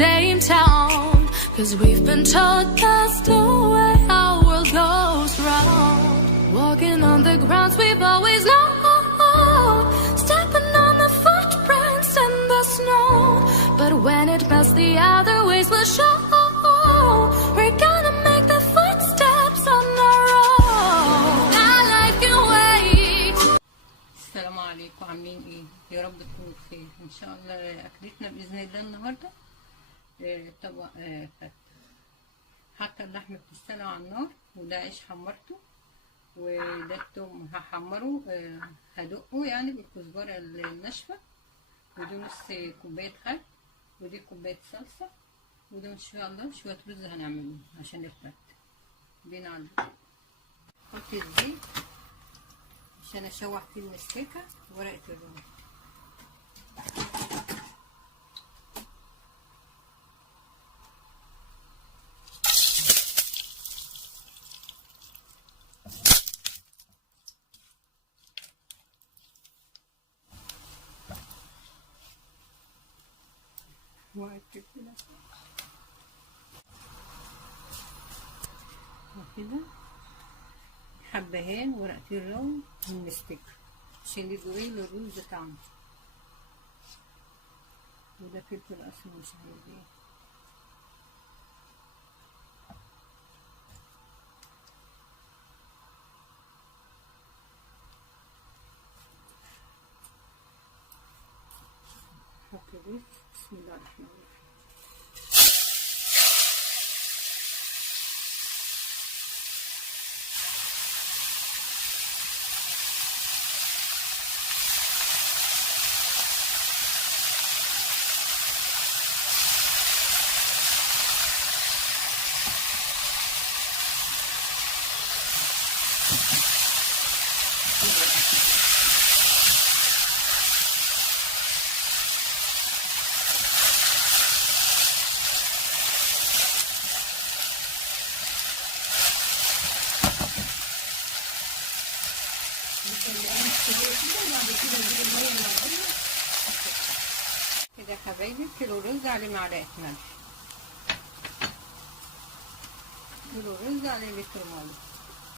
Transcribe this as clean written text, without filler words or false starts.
Same town, 'cause we've been told that's the way our world goes round. Walking on the grounds we've always known, stepping on the footprints in the snow. But when it melts, the other ways will show. We're gonna make the footsteps on our own. Our life can wait. السلام عليكم، عاملين ايه؟ يا رب تكونوا بخير ان شاء الله. اكلتنا باذن الله النهارده طبق فتة. حاطه اللحمه بتستوي على النار، وده عيش حمرته، وده التوم هحمره هدقه يعني بالكزبره الناشفه، ودي نص كوبايه خل، ودي كوبايه صلصه، وده ان شاء الله شويه رز هنعمله عشان الفتة. بينا على حط الزيت عشان اشوح فيه المستكه ورقه الروز. وكده حبهان ورقتين روم من المستكة عشان يدوا ايه للرز طعم. وده فلفل اسمر مش عارف ايه. حط الرز. بسم الله الرحمن الرحيم. كده يا حبايبي كيلو رز عليه معلقه ملح، كيلو رز عليه لتر ميه.